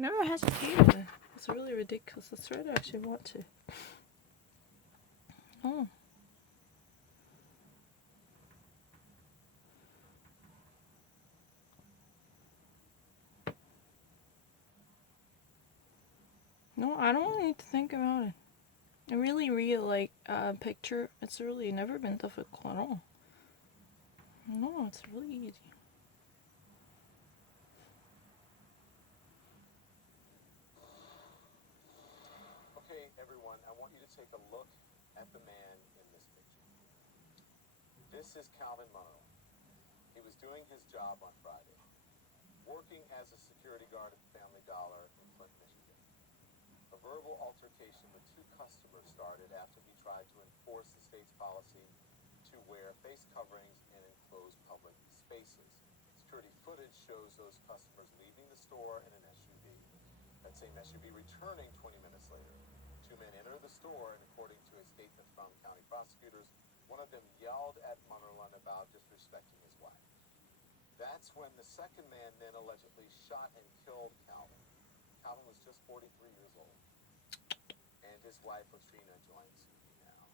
never hesitated. It's really ridiculous. That's right, I actually want to. Oh. No, I don't really need to think about it. I really like picture. It's really never been difficult at all. No, it's really easy. Okay, everyone, I want you to take a look at the man in this picture. This is Calvin Monroe. He was doing his job on Friday, working as a security guard at the Family Dollar in Flint, Michigan. A verbal altercation with two customers started after he tried to enforce the state's policy to wear face coverings in enclosed public spaces. Security footage shows those customers leaving the store in an SUV. That same SUV returning 20 minutes later. Two men enter the store, and according to a statement from county prosecutors, one of them yelled at Munnerlund about disrespecting his wife. That's when the second man then allegedly shot and killed Calvin. Calvin was just 43 years old. And his wife, Latrina, joins me now.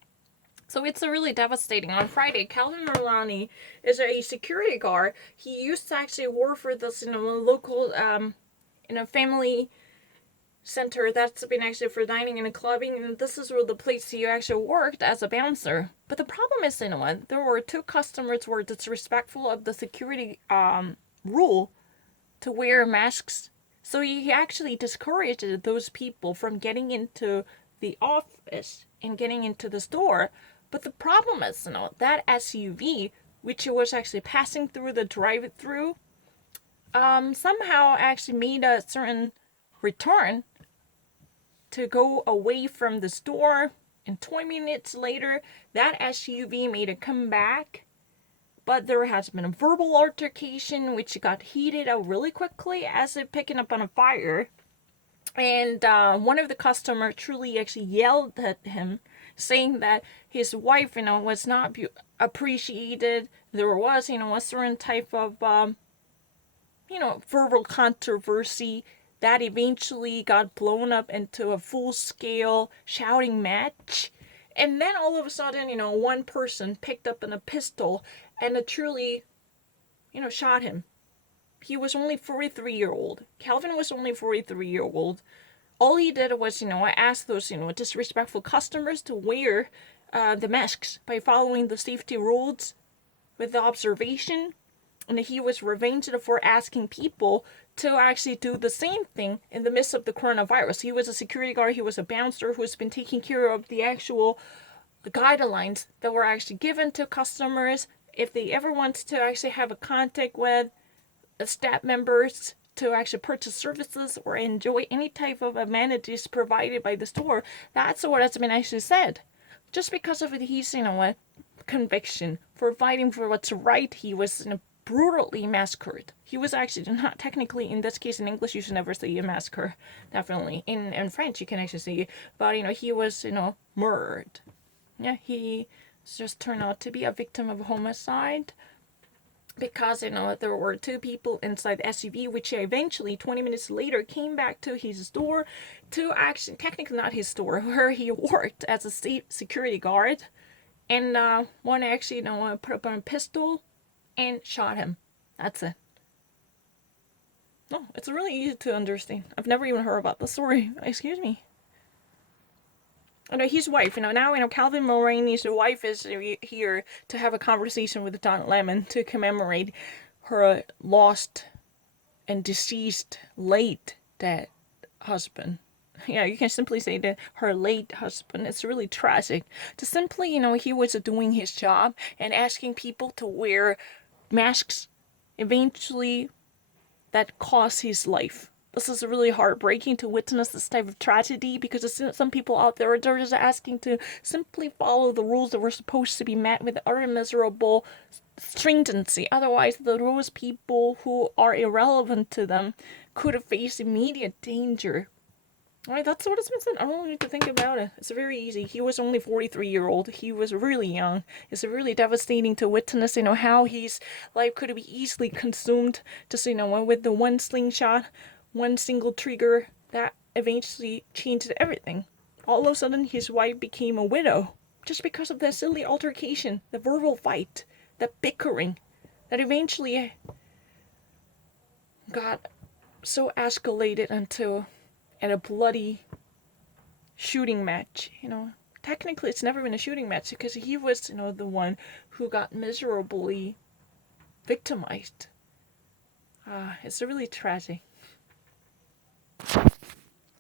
So it's a really devastating. On Friday, Calvin Merlani is a security guard. He used to actually work for this, local, family center that's been actually for dining and clubbing, and this is where the place he actually worked as a bouncer. But the problem is, there were two customers who were disrespectful of the security rule to wear masks. So he actually discouraged those people from getting into the office and getting into the store. But the problem is, that SUV, which was actually passing through the drive-through, somehow actually made a certain return to go away from the store, and 20 minutes later, that SUV made a comeback. But there has been a verbal altercation which got heated up really quickly as it picking up on a fire. And one of the customers truly actually yelled at him, saying that his wife, was not appreciated. There was, a certain type of, verbal controversy that eventually got blown up into a full-scale shouting match. And then all of a sudden, one person picked up a pistol and it truly, shot him. He was only 43-year-old. Calvin was only 43-year-old. All he did was, I asked those, disrespectful customers to wear the masks by following the safety rules with the observation. And he was revenged for asking people to actually do the same thing in the midst of the coronavirus. He was a security guard. He was a bouncer who's been taking care of the actual guidelines that were actually given to customers. If they ever want to actually have a contact with staff members to actually purchase services or enjoy any type of amenities provided by the store, that's what has been actually said. Just because of his, conviction for fighting for what's right, he was brutally massacred. He was actually not technically, in this case in English you should never say a massacre, definitely. In French you can actually say, but he was, murdered. Yeah, he just turned out to be a victim of homicide because, there were two people inside the SUV, which eventually, 20 minutes later, came back to his door to actually, technically not his store, where he worked as a state security guard. And one actually, put up on a pistol and shot him. That's it. No, it's really easy to understand. I've never even heard about the story. Excuse me. His wife, now, Calvin Mulroney's wife is here to have a conversation with Don Lemon to commemorate her lost and deceased late dead husband. Yeah, you can simply say that her late husband. It's really tragic. To simply, he was doing his job and asking people to wear masks, eventually that cost his life. This is really heartbreaking to witness this type of tragedy because some people out there are just asking to simply follow the rules that were supposed to be met with utter miserable stringency. Otherwise, those people who are irrelevant to them could face immediate danger. Alright, that's what it's been said. I don't need to think about it. It's very easy. He was only 43-year-old. He was really young. It's really devastating to witness, how his life could be easily consumed just, with the one slingshot, one single trigger that eventually changed everything. All of a sudden, his wife became a widow just because of that silly altercation, the verbal fight, the bickering that eventually got so escalated until at a bloody shooting match. Technically it's never been a shooting match because he was, the one who got miserably victimized. It's really tragic.